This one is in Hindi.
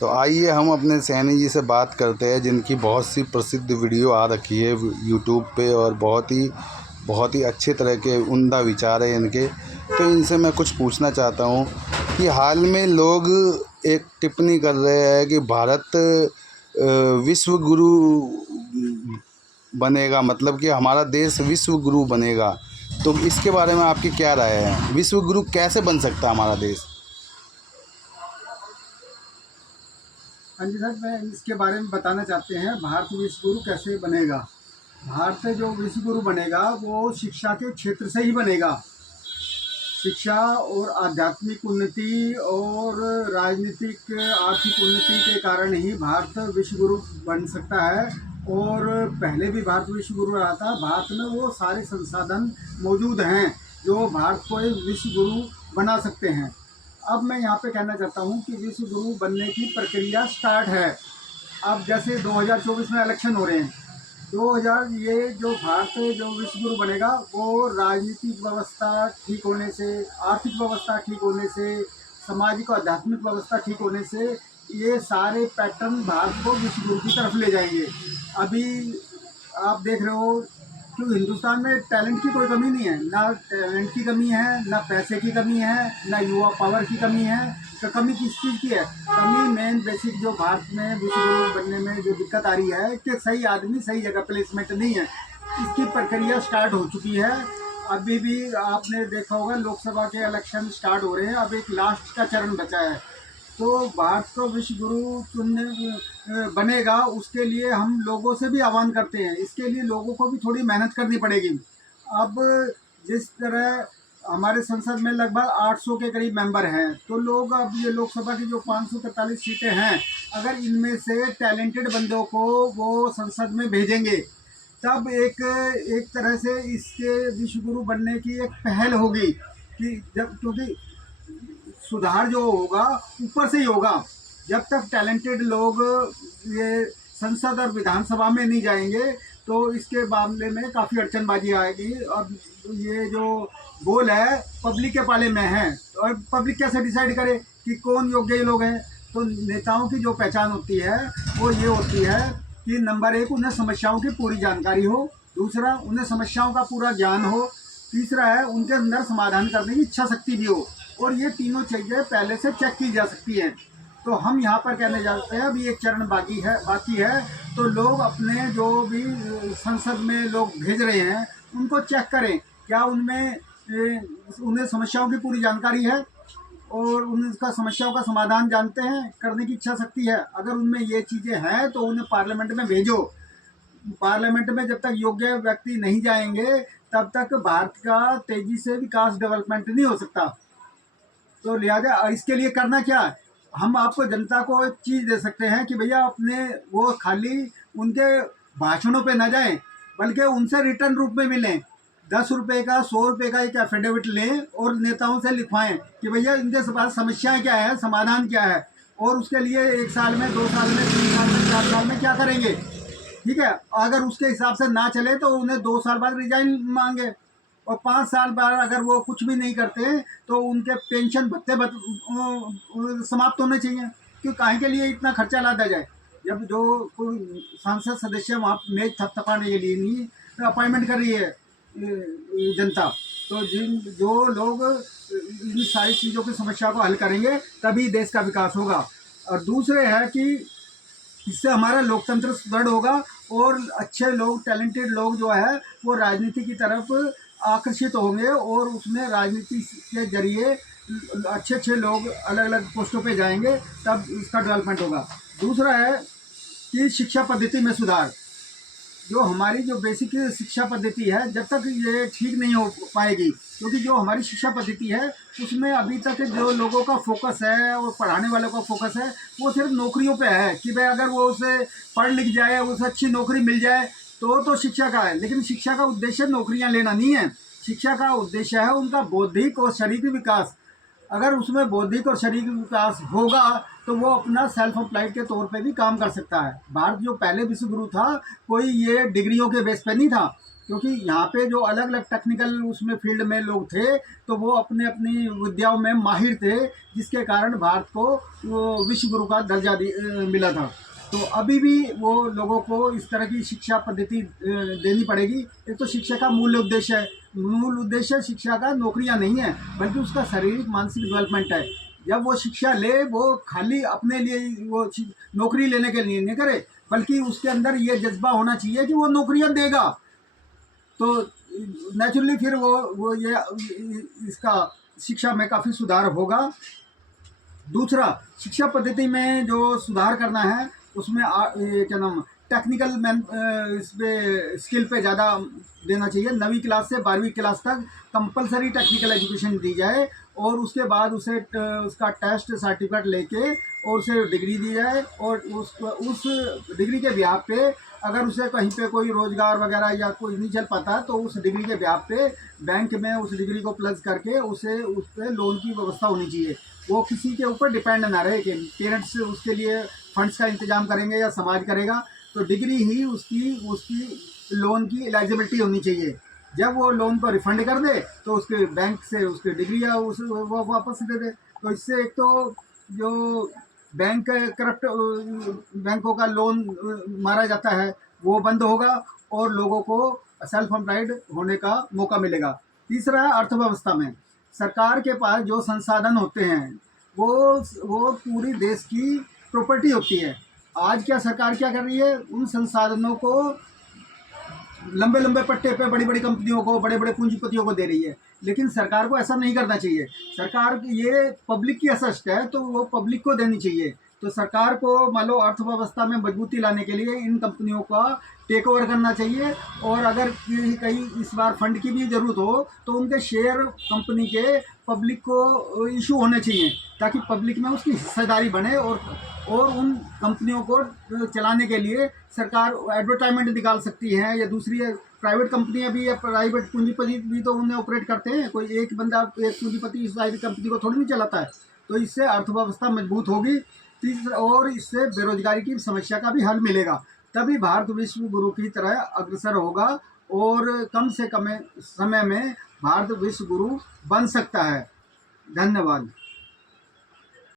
तो आइए हम अपने सैनी जी से बात करते हैं, जिनकी बहुत सी प्रसिद्ध वीडियो आ रखी है यूट्यूब पे और बहुत ही अच्छे तरह के उम्दा विचार है इनके। तो इनसे मैं कुछ पूछना चाहता हूँ कि हाल में लोग एक टिप्पणी कर रहे हैं कि भारत विश्व गुरु बनेगा, मतलब कि हमारा देश विश्व गुरु बनेगा। तो इसके बारे में आपकी क्या राय है? विश्व गुरु कैसे बन सकता है हमारा देश? हाँ जी सर, मैं इसके बारे में बताना चाहते हैं भारत विश्व गुरु कैसे बनेगा। भारत जो विश्व गुरु बनेगा वो शिक्षा के क्षेत्र से ही बनेगा। शिक्षा और आध्यात्मिक उन्नति और राजनीतिक आर्थिक उन्नति के कारण ही भारत विश्व गुरु बन सकता है। और पहले भी भारत विश्व गुरु रहा था। भारत में वो सारे संसाधन मौजूद हैं जो भारत को एक विश्व गुरु बना सकते हैं। अब मैं यहाँ पे कहना चाहता हूँ कि विश्व गुरु बनने की प्रक्रिया स्टार्ट है। अब जैसे 2024 में इलेक्शन हो रहे हैं, 2000 ये जो भारत जो विश्व गुरु बनेगा वो राजनीतिक व्यवस्था ठीक होने से, आर्थिक व्यवस्था ठीक होने से, सामाजिक और आध्यात्मिक व्यवस्था ठीक होने से ये सारे पैटर्न भारत को विश्व गुरु की तरफ ले जाएंगे। अभी आप देख रहे हो कि हिंदुस्तान में टैलेंट की कोई कमी नहीं है, ना टैलेंट की कमी है, ना पैसे की कमी है, ना युवा पावर की कमी है। तो कमी किस चीज़ की है? कमी मेन बेसिक जो भारत में विश्व गुरु बनने में जो दिक्कत आ रही है कि सही आदमी सही जगह प्लेसमेंट नहीं है। इसकी प्रक्रिया स्टार्ट हो चुकी है। अभी भी आपने देखा होगा लोकसभा के इलेक्शन स्टार्ट हो रहे हैं, अब एक लास्ट का चरण बचा है। तो भारत को विश्व गुरु चुनने बनेगा, उसके लिए हम लोगों से भी आह्वान करते हैं। इसके लिए लोगों को भी थोड़ी मेहनत करनी पड़ेगी। अब जिस तरह हमारे संसद में लगभग 800 के करीब मेंबर हैं, तो लोग अब ये लोकसभा की जो 543 सीटें हैं, अगर इनमें से टैलेंटेड बंदों को वो संसद में भेजेंगे तब एक तरह से इसके विश्व गुरु बनने की एक पहल होगी। कि जब क्योंकि सुधार जो होगा ऊपर से ही होगा। जब तक टैलेंटेड लोग ये संसद और विधानसभा में नहीं जाएंगे तो इसके मामले में काफ़ी अड़चनबाजी आएगी। अब ये जो गोल है पब्लिक के पाले में है, और पब्लिक कैसे डिसाइड करे कि कौन योग्य लोग हैं? तो नेताओं की जो पहचान होती है वो ये होती है कि नंबर एक, उन्हें समस्याओं की पूरी जानकारी हो। दूसरा, उन्हें समस्याओं का पूरा ज्ञान हो। तीसरा है, उनके अंदर समाधान करने की इच्छा शक्ति भी हो। और ये तीनों चीज़ें पहले से चेक की जा सकती हैं। तो हम यहाँ पर कहने जाते हैं अभी एक चरण बाकी है। तो लोग अपने जो भी संसद में लोग भेज रहे हैं उनको चेक करें, क्या उनमें उन्हें समस्याओं की पूरी जानकारी है और उनका समस्याओं का समाधान जानते हैं, करने की इच्छा शक्ति है। अगर उनमें ये चीज़ें हैं तो उन्हें पार्लियामेंट में भेजो। पार्लियामेंट में जब तक योग्य व्यक्ति नहीं जाएंगे तब तक भारत का तेजी से विकास डेवलपमेंट नहीं हो सकता। तो लिहाजा इसके लिए करना क्या है? हम आपको जनता को एक चीज़ दे सकते हैं कि भैया अपने वो खाली उनके भाषणों पे ना जाएं, बल्कि उनसे रिटर्न रूप में मिलें। 10 रुपये का 100 रुपये का एक एफिडेविट लें और नेताओं से लिखवाएं कि भैया इनके पास समस्याएं क्या है, समाधान क्या है, और उसके लिए 1 साल में, 2 साल में, 3 साल में, 4 साल में क्या करेंगे। ठीक है, अगर उसके हिसाब से ना चले तो उन्हें 2 साल बाद रिजाइन मांगे, और 5 साल बाद अगर वो कुछ भी नहीं करते तो उनके पेंशन भत्ते समाप्त होने चाहिए। क्यों, काहे के लिए इतना खर्चा लादा जाए जब जो कोई सांसद सदस्य वहाँ मेज थपथपाने के लिए नहीं अपॉइंटमेंट कर रही है जनता। तो जो लोग इन सारी चीज़ों की समस्या को हल करेंगे तभी देश का विकास होगा। और दूसरे है कि इससे हमारा लोकतंत्र सुदृढ़ होगा और अच्छे लोग, टैलेंटेड लोग जो है वो राजनीति की तरफ आकर्षित होंगे और उसमें राजनीति के जरिए अच्छे अच्छे लोग अलग अलग पोस्टों पे जाएंगे, तब इसका डेवलपमेंट होगा। दूसरा है कि शिक्षा पद्धति में सुधार। जो हमारी जो बेसिक शिक्षा पद्धति है, जब तक ये ठीक नहीं हो पाएगी, क्योंकि जो हमारी शिक्षा पद्धति है उसमें अभी तक जो लोगों का फोकस है और पढ़ाने वालों का फोकस है वो सिर्फ नौकरियों पे है कि भाई अगर वो उसे पढ़ लिख जाए, उसे अच्छी नौकरी मिल जाए तो शिक्षा का है। लेकिन शिक्षा का उद्देश्य नौकरियां लेना नहीं है। शिक्षा का उद्देश्य है उनका बौद्धिक और शारीरिक विकास। अगर उसमें बौद्धिक और शारीरिक विकास होगा तो वो अपना सेल्फ अप्लाइड के तौर पे भी काम कर सकता है। भारत जो पहले विश्व गुरु था, कोई ये डिग्रियों के बेस पे नहीं था, क्योंकि यहाँ पे जो अलग अलग टेक्निकल उसमें फील्ड में लोग थे तो वो अपने अपनी विद्याओं में माहिर थे, जिसके कारण भारत को वो विश्व गुरु का दर्जा मिला था। तो अभी भी वो लोगों को इस तरह की शिक्षा पद्धति देनी पड़ेगी। एक तो शिक्षा का मूल उद्देश्य शिक्षा का नौकरियां नहीं है, बल्कि उसका शारीरिक मानसिक डेवलपमेंट है। जब वो शिक्षा ले, वो खाली अपने लिए वो नौकरी लेने के लिए नहीं करे, बल्कि उसके अंदर ये जज्बा होना चाहिए कि वो नौकरियां देगा। तो नेचुरली फिर वो ये इसका शिक्षा में काफ़ी सुधार होगा। दूसरा, शिक्षा पद्धति में जो सुधार करना है उसमें ये क्या नाम टेक्निकल इस पे स्किल पे ज़्यादा देना चाहिए। 9वीं क्लास से 12वीं क्लास तक कंपलसरी टेक्निकल एजुकेशन दी जाए और उसके बाद उसे उसका टेस्ट सर्टिफिकेट लेके और उसे डिग्री दी जाए, और उस डिग्री के ब्याह पे अगर उसे कहीं पे कोई रोज़गार वगैरह या कोई नहीं चल पाता तो उस डिग्री के ब्याह पे बैंक में उस डिग्री को प्लस करके उसे उस पर लोन की व्यवस्था होनी चाहिए। वो किसी के ऊपर डिपेंड ना रहे कि पेरेंट्स उसके लिए फंड्स का इंतजाम करेंगे या समाज करेगा। तो डिग्री ही उसकी लोन की एलिजिबिलिटी होनी चाहिए। जब वो लोन को रिफंड कर दे तो उसके बैंक से उसकी डिग्री या वो वापस दे दे। तो इससे एक तो जो करप्ट बैंकों का लोन मारा जाता है वो बंद होगा और लोगों को सेल्फ एम्प्लॉयड होने का मौका मिलेगा। तीसरा है अर्थव्यवस्था में सरकार के पास जो संसाधन होते हैं वो पूरी देश की प्रॉपर्टी होती है। आज क्या सरकार क्या कर रही है, उन संसाधनों को लंबे लंबे पट्टे पे बड़ी बड़ी कंपनियों को, बड़े बड़े पूंजीपतियों को दे रही है। लेकिन सरकार को ऐसा नहीं करना चाहिए। सरकार ये पब्लिक की असेस्ट है तो वो पब्लिक को देनी चाहिए। तो सरकार को मान लो अर्थव्यवस्था में मजबूती लाने के लिए इन कंपनियों का टेक ओवर करना चाहिए, और अगर कहीं इस बार फंड की भी ज़रूरत हो तो उनके शेयर कंपनी के पब्लिक को इशू होने चाहिए, ताकि पब्लिक में उसकी हिस्सेदारी बने। और उन कंपनियों को चलाने के लिए सरकार एडवर्टाइजमेंट निकाल सकती है, या दूसरी प्राइवेट कंपनियां भी या प्राइवेट पूंजीपति भी तो उन्हें ऑपरेट करते हैं। कोई एक बंदा एक पूंजीपति इस सारी कंपनी को थोड़ी नहीं चलाता है। तो इससे अर्थव्यवस्था मजबूत होगी। तीसरा, और इससे बेरोजगारी की समस्या का भी हल मिलेगा। तभी भारत विश्व गुरु की तरह अग्रसर होगा और कम से कम समय में भारत विश्व गुरु बन सकता है। धन्यवाद।